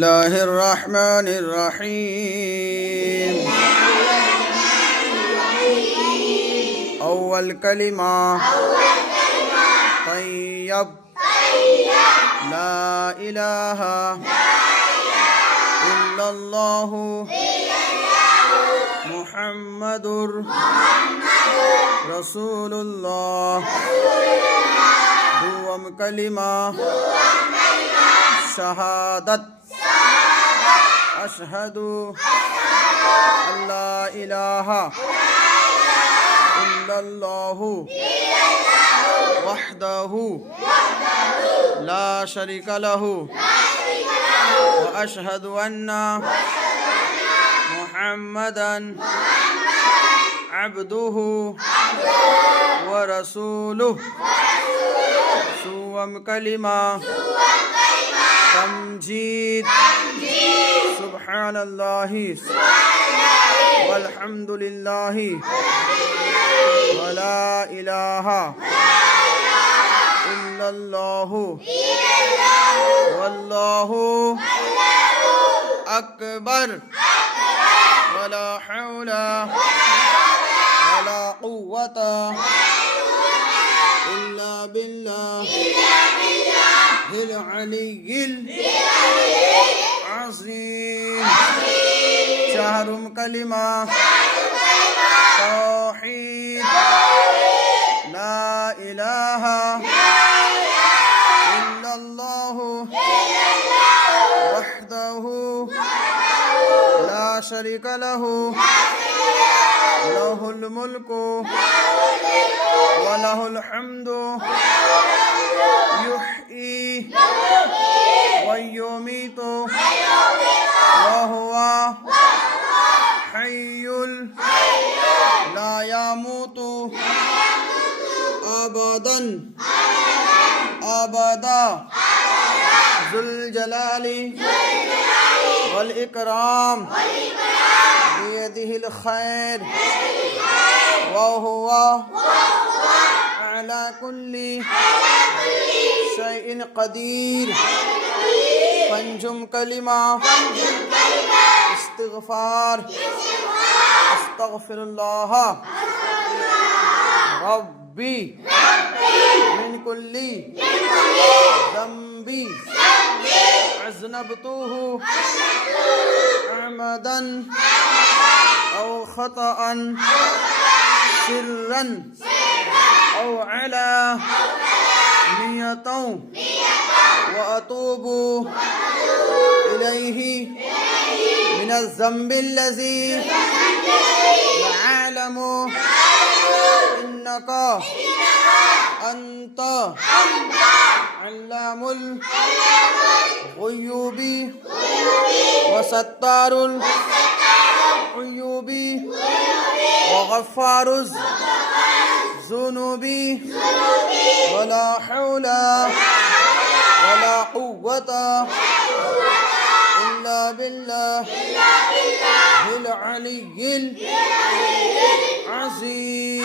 الله الرحمن الرحيم. أول كلمة طيب لا إله إلا الله محمد رسول الله. دوم كلمة شهادة أشهد أن لا إله إلا الله وحده لا شريك له وأشهد أن محمدا عبده ورسوله. سوم كلمة تمجيد سبحان الله والحمد لله ولا إله إلا الله والله أكبر ولا حول ولا قوة إلا بالله العلي العظيم. شهر كلمة توحيد لا إله إلا الله وحده لا شريك له له الملك وله الحمد يحيي ويميت وهو حي لا يموت أبدا أبدا ذو الجلال والإكرام بيده الخير وهو على كل شيء قدير. پنجم كلمة استغفار استغفر الله ربي من كل ذنب أذنبته عمدا أو خطأ سرا أو على نية وأتوب إليه من الذنب الذي لا أعلم إنك أنت علام الغيوب وستار العيوب وغفار الذنوب ولا حول ولا قوة إلا بالله العلي العظيم.